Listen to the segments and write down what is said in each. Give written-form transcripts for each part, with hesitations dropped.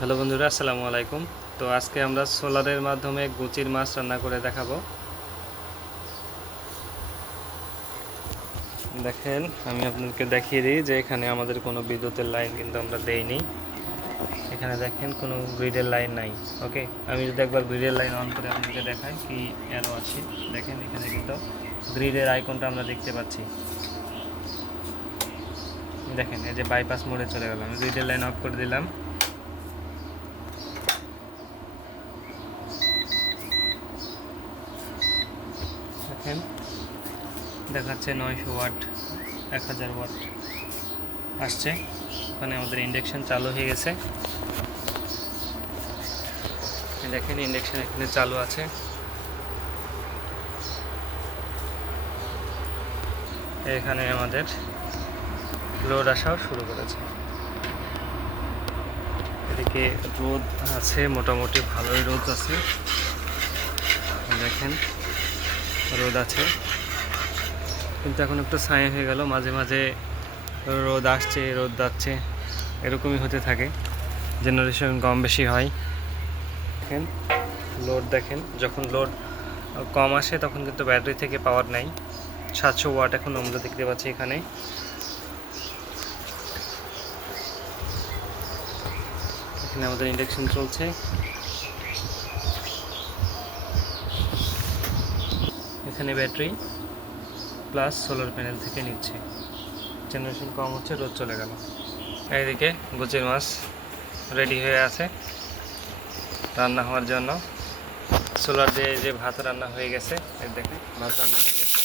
Hello বন্ধুরা, আসসালামু আলাইকুম। তো আজকে আমরা সোলারের মাধ্যমে গুচির মাছ রান্না করে দেখাবো। দেখেন, আমি আপনাদেরকে দেখিয়ে দিই যে এখানে আমাদের কোনো বিদ্যুতের লাইন কিন্তু আমরা দেইনি। এখানে দেখেন কোনো গ্রিডের লাইন নাই। ওকে, আমি যদি একবার গ্রিডের লাইন অন করে আপনাদেরকে দেখাই কি অ্যারো আছে, দেখেন এখানে কিন্তু গ্রিডের আইকনটা আমরা দেখতে পাচ্ছি। দেখেন এই যে বাইপাস মোডে চলে গেল, আমি গ্রিডের লাইন অফ করে দিলাম। দেখেন দেখাচ্ছে 900 ওয়াট, 1000 ওয়াট আসছে। ওখানে আমাদের ইন্ডাকশন চালু হয়ে গেছে। দেখেন ইন্ডাকশন এখানে চালু আছে। এখানে আমাদের লোড আসাও শুরু করেছে। এদিকে রোদ আছে, মোটামুটি ভালোই রোদ আছে। দেখেন রোদ আছে, কিন্তু এখন একটু ছায়া হয়ে গেল। মাঝে মাঝে রোদ আসছে, রোদ যাচ্ছে, এরকমই হতে থাকে। জেনারেশন কম বেশি হয়। দেখেন লোড, দেখেন যখন লোড কম আসে তখন কিন্তু ব্যাটারি থেকে পাওয়ার নেই। 700 ওয়াট এখন আমরা দেখতে পাচ্ছি। এখানে আমাদের ইন্ডাকশন চলছে। এখানে ব্যাটারি প্লাস সোলার প্যানেল থেকে নিচ্ছে। জেনারেশন কম হচ্ছে, রোদ চলে গেল। এইদিকে গুচির মাছ রেডি হয়ে আছে রান্না হওয়ার জন্য। সোলার দিয়ে যে ভাত রান্না হয়ে গেছে, এই দেখেন ভাত রান্না হয়ে গেছে।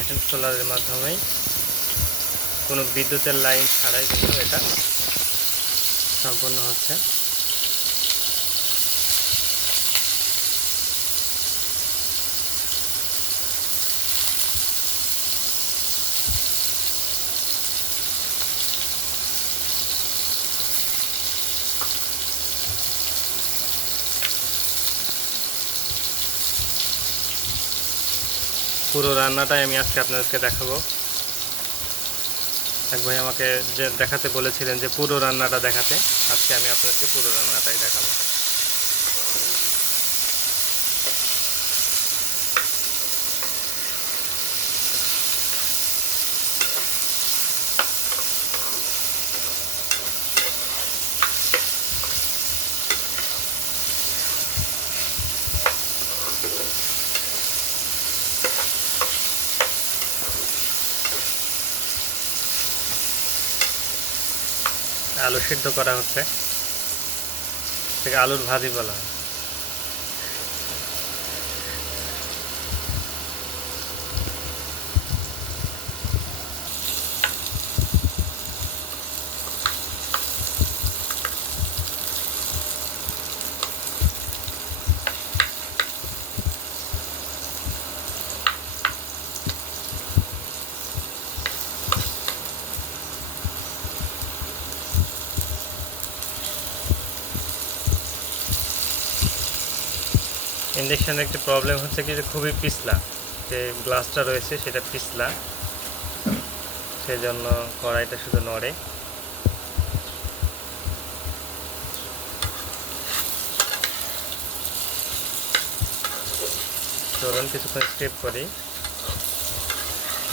এখন সোলারের মাধ্যমেই কোনো বিদ্যুতের লাইন ছাড়াই কিন্তু এটা সম্পন্ন হচ্ছে। পুরো রান্নাটাই আমি আজকে আপনাদেরকে দেখাবো। এক ভাই আমাকে যে দেখাতে বলেছিলেন যে পুরো রান্নাটা দেখাতে, আজকে আমি আপনাদেরকে পুরো রান্নাটাই দেখাবো। আলু সিদ্ধ করা হচ্ছে, থেকে আলুর ভাজি বলা হয়। ইন্ডাকশানের একটি প্রবলেম হচ্ছে কি যে খুবই পিছলা, যে গ্লাসটা রয়েছে সেটা পিছলা, সেজন্য কড়াইটা শুধু নড়ে। চলুন কিছুক্ষণ স্টেপ করি,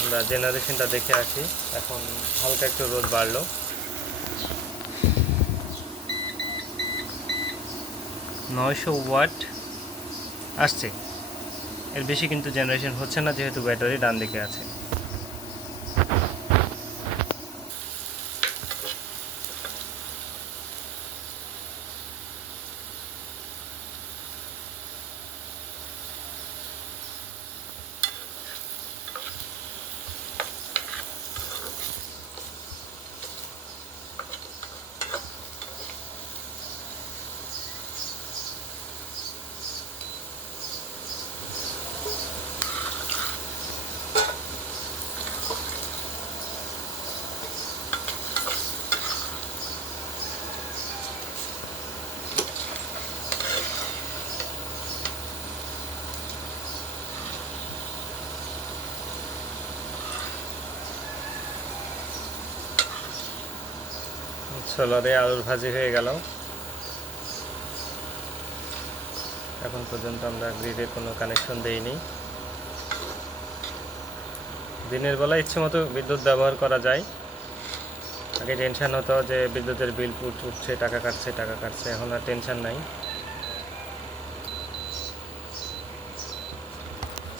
আমরা জেনারেশনটা দেখে আসি। এখন হালকা একটু রোদ বাড়লো। 900 ওয়াট আসছে, এর বেশি কিন্তু জেনারেশন হচ্ছে না, যেহেতু ব্যাটারি ডান দিকে আছে। সোলারে আলুর ভাজি হয়ে গেল। এখন পর্যন্ত আমরা গ্রিডে কোনো কানেকশন দেইনি। দিনের বেলা ইচ্ছে মতো বিদ্যুৎ ব্যবহার করা যায়। আগে টেনশন হতো যে বিদ্যুতের বিল উঠছে, টাকা কাটছে, এখন আর টেনশন নাই।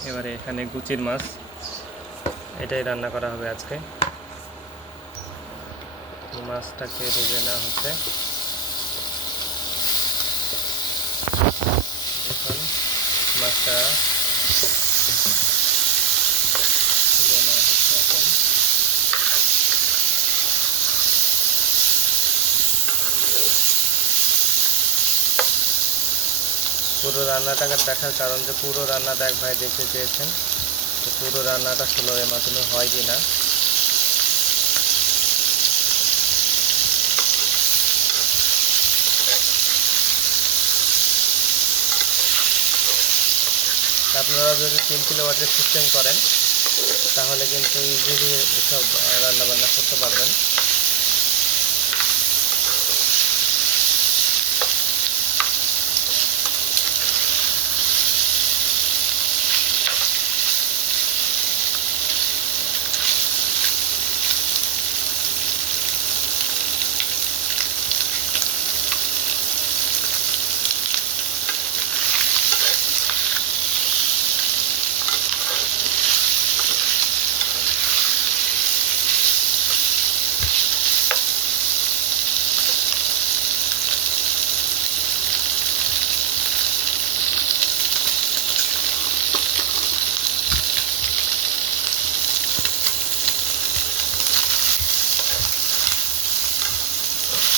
এবারে এখানে গুচির মাছ, এটাই রান্না করা হবে আজকে। মাছটাকে ভেজে নেওয়া হচ্ছে। দেখুন মাছটা ভেজে নেওয়া হচ্ছে এখন। পুরো রান্নাটা দেখার কারণ যে পুরো রান্নাটা এক ভাই দেখতে চেয়েছেন, তো পুরো রান্নাটা সোলারের মাধ্যমে হয় কি না। আপনারা যদি 3 কিলোওয়াটের সিস্টেম করেন তাহলে কিন্তু ইজিলি এসব রান্নাবান্না করতে পারবেন।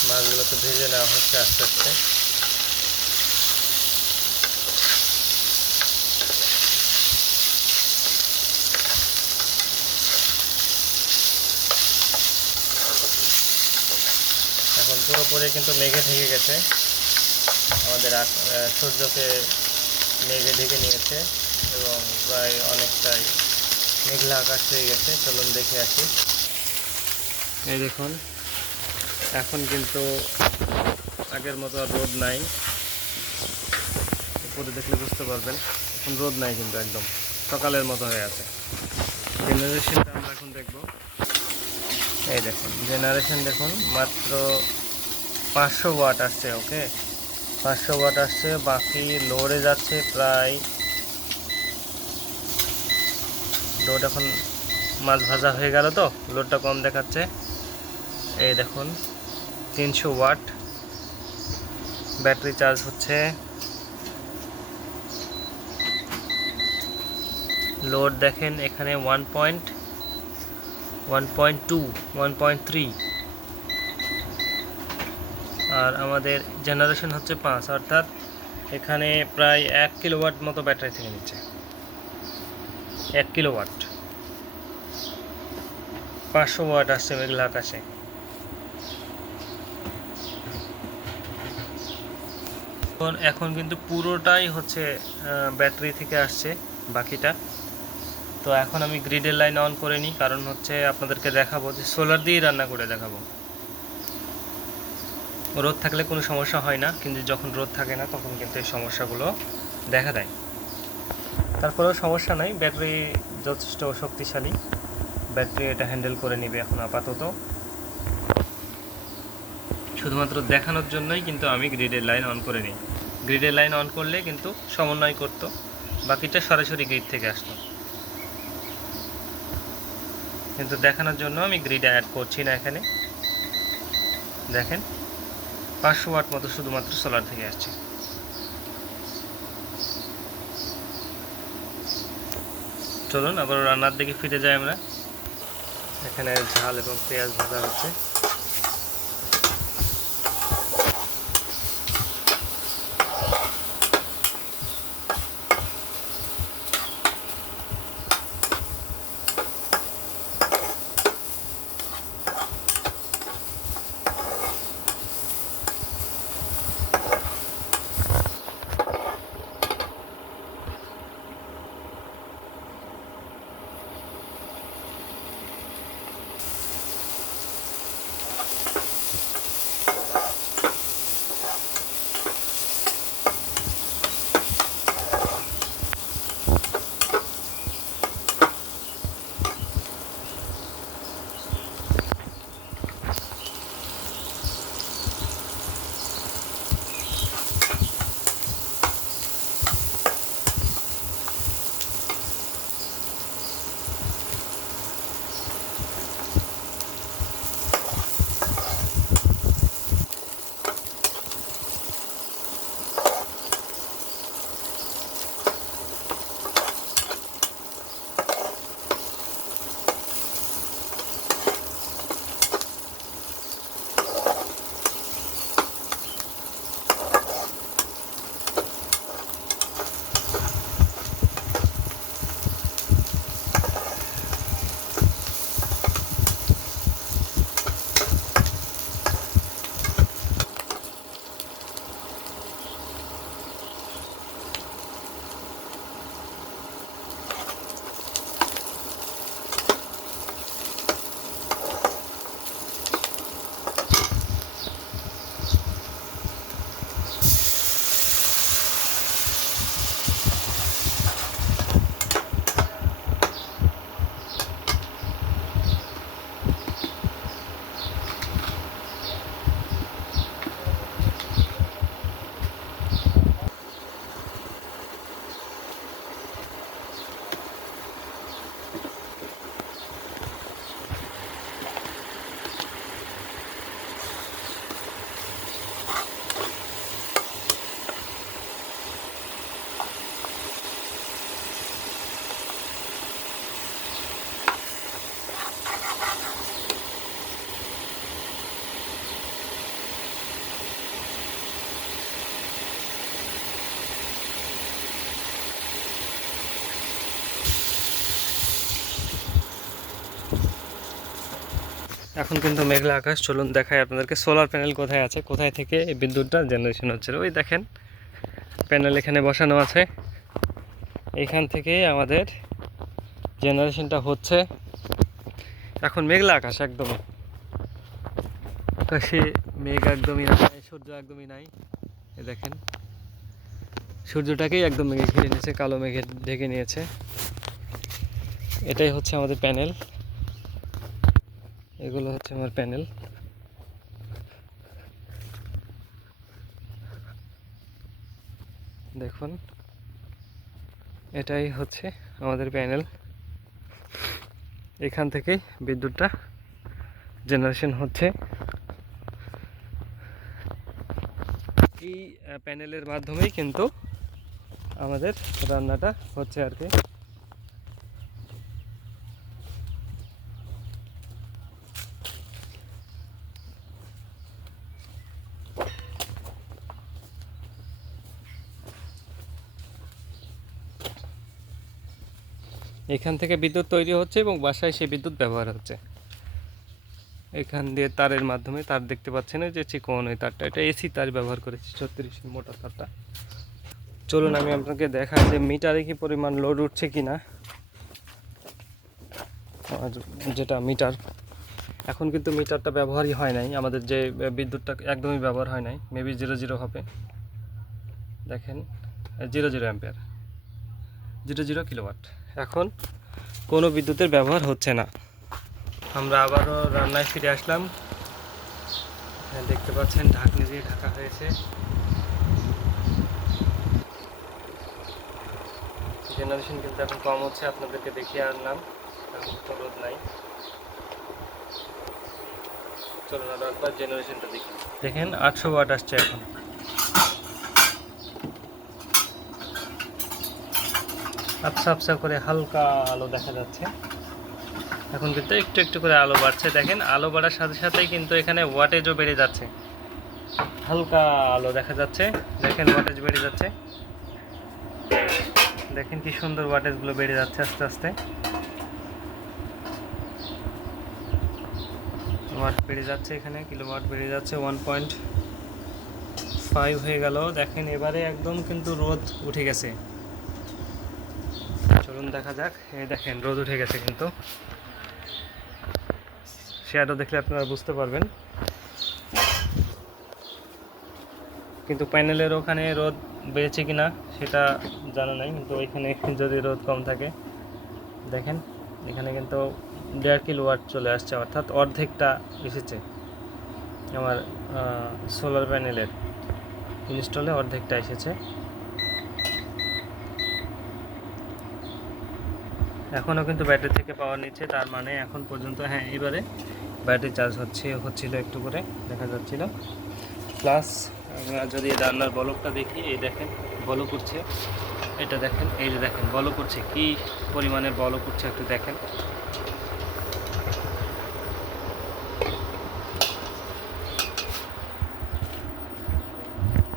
মাছগুলোকে ভেজে নেওয়া হচ্ছে আস্তে আস্তে। এখন পুরোপুরি কিন্তু মেঘে ঢেকে গেছে, আমাদের সূর্যকে মেঘে ঢেকে নিয়েছে এবং প্রায় অনেকটাই মেঘলা আকাশ হয়ে গেছে। চলুন দেখে আসি। এই দেখুন এখন কিন্তু আগের মতো আর রোদ নাই, উপরে দেখলে বুঝতে পারবেন এখন রোদ নাই, কিন্তু একদম সকালের মতো হয়ে আছে। জেনারেশনটা আমরা এখন দেখব। এই দেখুন জেনারেশন দেখুন, মাত্র 500 ওয়াট আসছে। ওকে 500 ওয়াট আসছে, বাকি লোডে যাচ্ছে প্রায়, লোড এখন মাছ ভাজা হয়ে গেল তো লোডটা কম দেখাচ্ছে। এই দেখুন 300 ওয়াট ব্যাটারি চার্জ হচ্ছে। লোড দেখেন এখানে 1.2 1.3, আর আমাদের জেনারেশন হচ্ছে 5, অর্থাৎ এখানে প্রায় 1 কিলোওয়াট মতো ব্যাটারি থেকে নিচ্ছে। 1 কিলোওয়াট, 500 ওয়াট আসছে মেঘলা আকাশে। এখন কিন্তু পুরোটাই হচ্ছে ব্যাটারি থেকে আসছে বাকিটা। তো এখন আমি গ্রিডের লাইন অন করে নিই, কারণ হচ্ছে আপনাদেরকে দেখাবো যে সোলার দিয়েই রান্না করে দেখাবো। রোদ থাকলে কোনো সমস্যা হয় না, কিন্তু যখন রোদ থাকে না তখন কিন্তু এই সমস্যাগুলো দেখা দেয়। তারপরেও সমস্যা নাই, ব্যাটারি যথেষ্ট শক্তিশালী, ব্যাটারি এটা হ্যান্ডেল করে নেবে এখন আপাতত। শুধুমাত্র দেখানোর জন্যই কিন্তু আমি গ্রিডের লাইন অন করে নিই। গ্রিডের লাইন অন করলে কিন্তু সমন্বয় করতো, বাকিটা সরাসরি গ্রিড থেকে আসতো, কিন্তু দেখানোর জন্য আমি গ্রিড অ্যাড করছি না এখানে। দেখেন 500 ওয়াট মতো শুধুমাত্র সোলার থেকে আসছে। চলুন আবার রান্নার দিকে ফিরে যাই আমরা। এখানে ঝাল এবং পেঁয়াজ ভাজা হচ্ছে। এখন কিন্তু মেঘলা আকাশ, চলুন দেখাই আপনাদেরকে সোলার প্যানেল কোথায় আছে, কোথায় থেকে এই বিদ্যুৎটা জেনারেশন হচ্ছে। ওই দেখেন প্যানেল এখানে বসানো আছে, এইখান থেকেই আমাদের জেনারেশনটা হচ্ছে। এখন মেঘলা আকাশ, একদমই আকাশে মেঘ একদমই নাই, সূর্য একদমই নাই। এই দেখেন সূর্যটাকেই একদম মেঘে ঘিরে নিয়েছে, কালো মেঘে ঢেকে নিয়েছে। এটাই হচ্ছে আমাদের প্যানেল, এগুলো হচ্ছে আমার প্যানেল। দেখুন এটাই হচ্ছে আমাদের প্যানেল, এখান থেকেই বিদ্যুৎটা জেনারেশন হচ্ছে। এই প্যানেলের মাধ্যমেই কিন্তু আমাদের রান্নাটা হচ্ছে আর কি। এখান থেকে বিদ্যুৎ তৈরি হচ্ছে এবং বাসায় সেই বিদ্যুৎ ব্যবহার হচ্ছে। এখান দিয়ে তারের মাধ্যমে, তার দেখতে পাচ্ছেন যে চিকন ওই তারটা, এটা এসি তার ব্যবহার করেছি, 36 মোটা তারটা। চলুন আমি আপনাকে দেখাই যে মিটারে কি পরিমাণ লোড উঠছে কিনা। আর যেটা মিটার, এখন কিন্তু মিটারটা ব্যবহারই হয় নাই, আমাদের যে বিদ্যুৎটা একদমই ব্যবহার হয় নাই, মেবি 00 হবে। দেখেন 00 অ্যাম্পিয়ার, 00 কিলোওয়াট। এখন কোনো বিদ্যুতের ব্যবহার হচ্ছে না। আমরা আবারও রান্নায় ফিরে আসলাম। দেখতে পাচ্ছেন ঢাকনি দিয়ে ঢাকা হয়েছে। জেনারেশন কিন্তু এখন কম হচ্ছে, আপনাদেরকে দেখিয়ে আনলাম, এখন তো রোদ নাই। চলুন আরো একবার জেনারেশনটা দেখি। দেখেন 800 ওয়াট আসছে এখন। আবসা আবসা করে হালকা আলো দেখা যাচ্ছে। এখন কিন্তু একটু একটু করে আলো বাড়ছে। দেখেন আলো বাড়ার সাথে সাথেই কিন্তু এখানে ওয়াটেজও বেড়ে যাচ্ছে, হালকা আলো দেখা যাচ্ছে। দেখেন ওয়াটেজ বেড়ে যাচ্ছে, দেখেন কি সুন্দর ওয়াটেজগুলো বেড়ে যাচ্ছে আস্তে আস্তে। ওয়াট বেড়ে যাচ্ছে, এখানে কিলোওয়াট বেড়ে যাচ্ছে, 1.5 হয়ে গেল। দেখেন এবারে একদম কিন্তু রোদ উঠে গেছে। চলুন দেখা যাক। এই দেখেন রোদ উঠে গেছে, কিন্তু শ্যাডো দেখলে আপনারা বুঝতে পারবেন। কিন্তু প্যানেলের ওখানে রোদ বেড়েছে কিনা সেটা জানা নাই, কিন্তু ওইখানে যদি রোদ কম থাকে, দেখেন এখানে কিন্তু 1.5 কিলোওয়াট চলে আসছে, অর্থাৎ অর্ধেকটা এসেছে আমার সোলার প্যানেলের ইনস্টলে, অর্ধেকটা এসেছে। এখনও কিন্তু ব্যাটারি থেকে পাওয়ার নিচ্ছে, তার মানে এখন পর্যন্ত, হ্যাঁ এবারে ব্যাটারি চার্জ হচ্ছিল একটু করে দেখা যাচ্ছিল। প্লাস আমরা যদি রান্নার বলকটা দেখি, এই দেখেন বলক উঠছে, এটা দেখেন, এই যে দেখেন বলক উঠছে, কী পরিমাণে বলক উঠছে একটু দেখেন।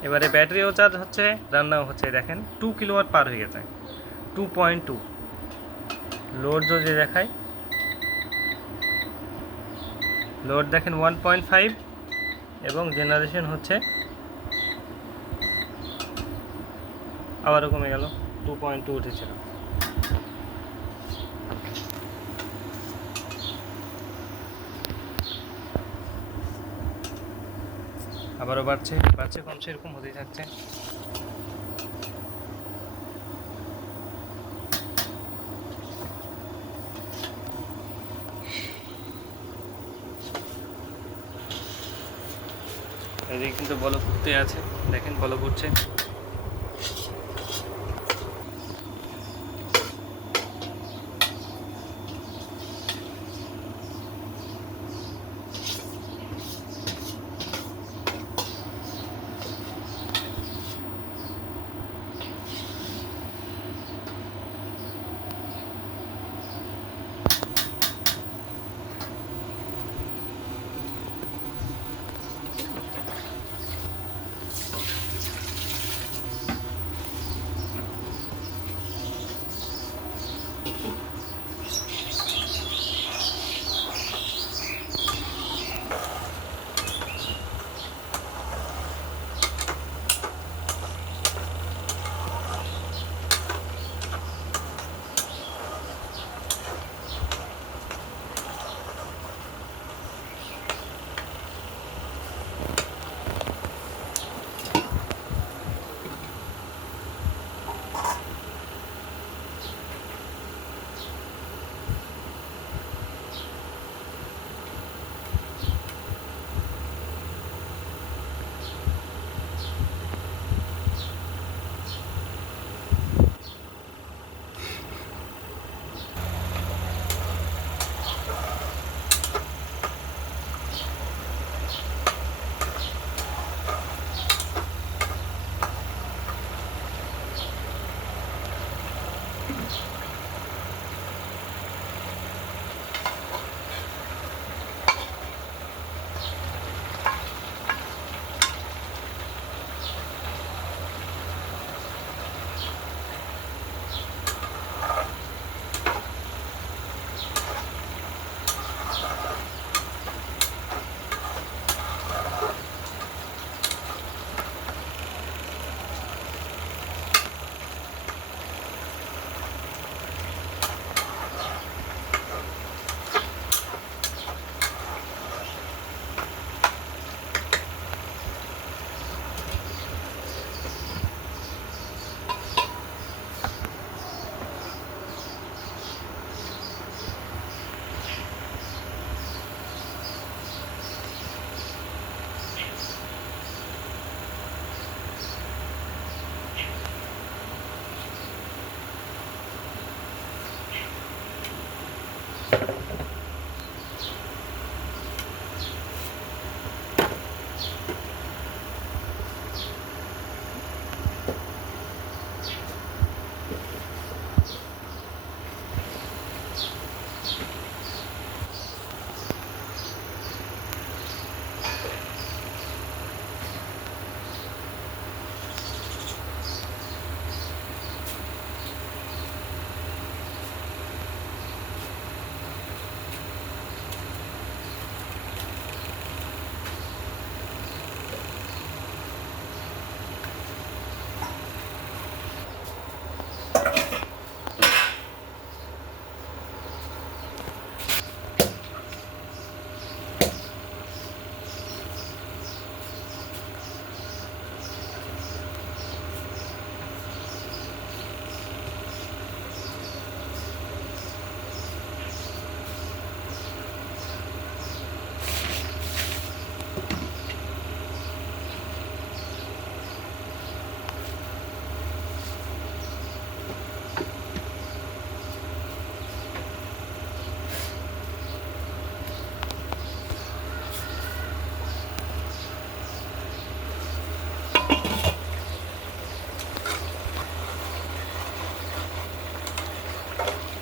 এবারে ব্যাটারিও চার্জ হচ্ছে, রান্নাও হচ্ছে। দেখেন 2 কিলোওয়াট পার হয়ে গেছে, 2.2। লোড যদি দেখায়, লোড দেখেন 1.5 এবং জেনারেশন হচ্ছে আবারও কমে গেল, 2.2 উঠেছিল। আবারও বাড়ছে বাড়ছে কমছে, এরকম হতেই থাকছে। এদিকে কিন্তু বলক উঠতে আছে, দেখেন বলক উঠছে।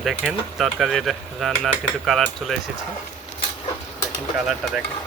দেখেন তরকারির রান্নার কিন্তু কালার চলে এসেছে, দেখেন কালারটা দেখেন।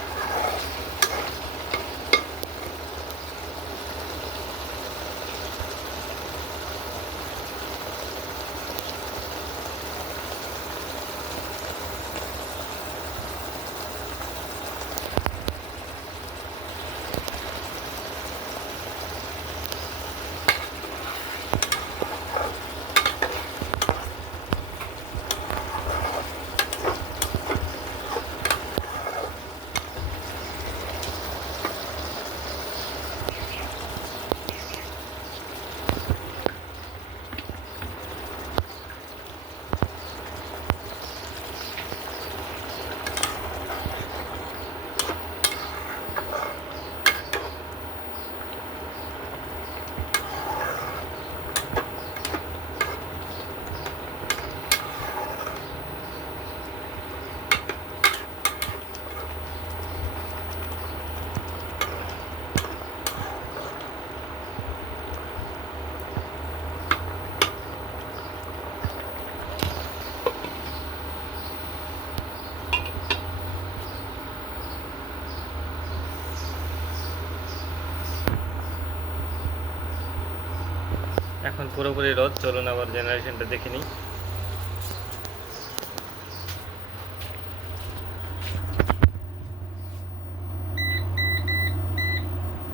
এখন পুরোপুরি রোদ, চলুন আবার জেনারেশনটা দেখে নিই।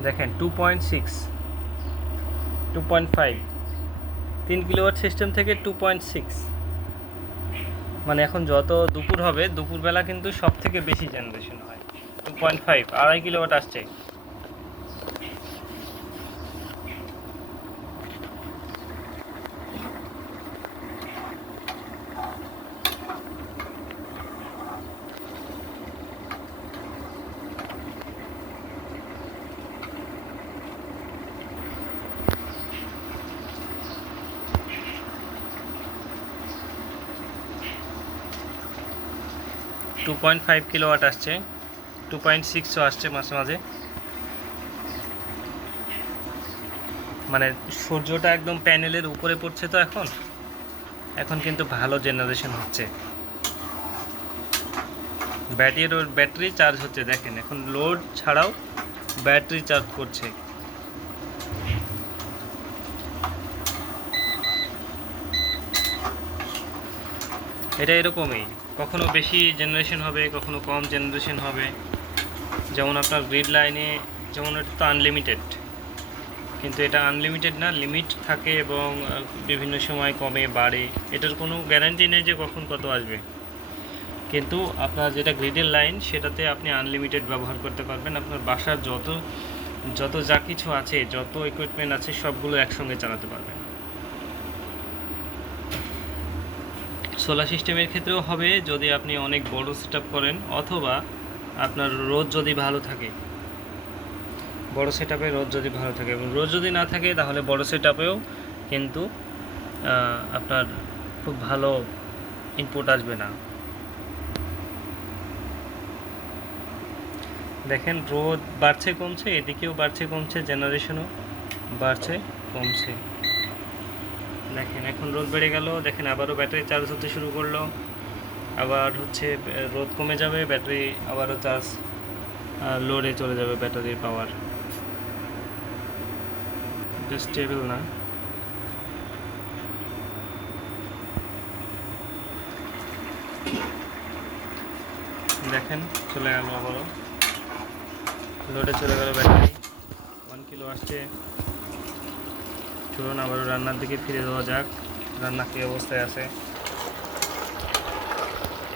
দেখেন 2.6, 2.5, 3 কিলোওয়াট সিস্টেম থেকে 2.6, মানে এখন যত দুপুর হবে দুপুরবেলা কিন্তু সব থেকে বেশি জেনারেশন হয়। 2.5, 2.5 কিলোওয়াট আসছে। টু 2.5 কিলোওয়াট আসছে, 2.6ও আসছে মাঝে মাঝে। মানে সূর্যটা একদম প্যানেলের উপরে পড়ছে তো এখন এখন কিন্তু ভালো জেনারেশন হচ্ছে। ব্যাটারি চার্জ হচ্ছে, দেখেন এখন লোড ছাড়াও ব্যাটারি চার্জ করছে। এটা এরকমই, কখনো বেশি জেনারেশন হবে, কখনো কম জেনারেশন হবে। যেমন আপনার গ্রিড লাইনে যেমন এটা তো আনলিমিটেড, কিন্তু এটা আনলিমিটেড না, লিমিট থাকে এবং বিভিন্ন সময় কমে বাড়ে, এটার কোনো গ্যারান্টি নেই যে কখন কত আসবে। কিন্তু আপনার যেটা গ্রিডের লাইন সেটাতে আপনি আনলিমিটেড ব্যবহার করতে পারবেন। আপনার বাসার যত যা কিছু আছে, যত ইকুইপমেন্ট আছে সবগুলো একসঙ্গে চালাতে পারবেন। সোলার সিস্টেমের ক্ষেত্রেও হবে যদি আপনি অনেক বড় সেটআপ করেন, অথবা আপনার রোদ যদি ভালো থাকে, বড় সেটআপে রোদ যদি ভালো থাকে। এবং রোদ যদি না থাকে তাহলে বড় সেটআপেও কিন্তু আপনার খুব ভালো ইনপুট আসবে না। দেখেন রোদ বাড়ছে কমছে, এদিকেও বাড়ছে কমছে, জেনারেশনও বাড়ছে কমছে। দেখেন এখন রোদ বেড়ে গেল, দেখেন আবারও ব্যাটারি চার্জ হতে শুরু করলো, আবার হচ্ছে রোদ কমে যাবে, ব্যাটারি আবারও চার্জ লোডে চলে যাবে, ব্যাটারির পাওয়ার এটা স্টেবল না। দেখেন চলে গেল, আবারও লোডে চলে গেল, ব্যাটারি 1 কিলো আসছে। চলুন আবারও রান্নার দিকে ফিরে যাওয়া যাক, রান্না কী অবস্থায় আছে।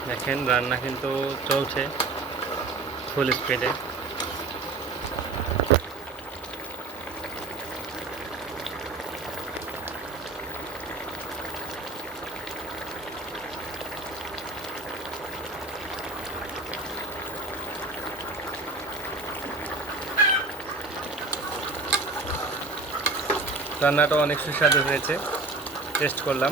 দেখেন রান্না কিন্তু চলছে ফুল স্পিডে। রান্নাটা অনেক সুস্বাদু হয়েছে, টেস্ট করলাম।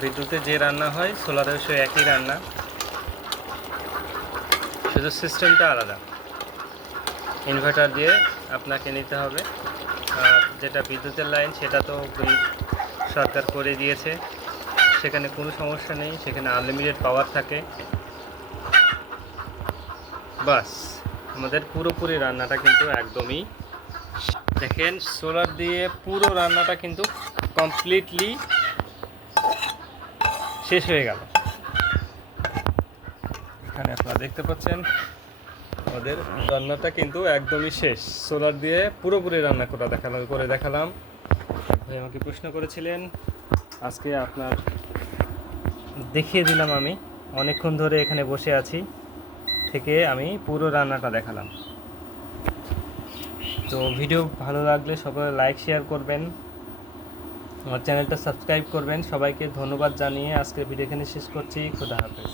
বিদ্যুতে যে রান্না হয় সোলারেও সে একই রান্না, শুধু সিস্টেমটা আলাদা। ইনভার্টার দিয়ে আপনাকে নিতে হবে। আর যেটা বিদ্যুতের লাইন সেটা তো গ্রিড সরকার করে দিয়েছে, সেখানে কোনো সমস্যা নেই, সেখানে আনলিমিটেড পাওয়ার থাকে। বাস আমাদের পুরোপুরি রান্নাটা কিন্তু একদমই, দেখেন সোলার দিয়ে পুরো রান্নাটা কিন্তু কমপ্লিটলি শেষ হয়ে গেল। এখানে আপনারা দেখতে পাচ্ছেন আমাদের রান্নাটা কিন্তু একদমই শেষ, সোলার দিয়ে পুরোপুরি রান্না করে দেখালাম। ভাই আমাকে প্রশ্ন করেছিলেন, আজকে আপনার দেখিয়ে দিলাম। আমি অনেকক্ষণ ধরে এখানে বসে আছি থেকে আমি পুরো রান্নাটা দেখালাম। তো ভিডিও ভালো লাগলে সবাই লাইক শেয়ার করবেন, আমার চ্যানেলটা সাবস্ক্রাইব করবেন। সবাইকে ধন্যবাদ জানিয়ে আজকের ভিডিও এখানে শেষ করছি। খোদা হাফেজ।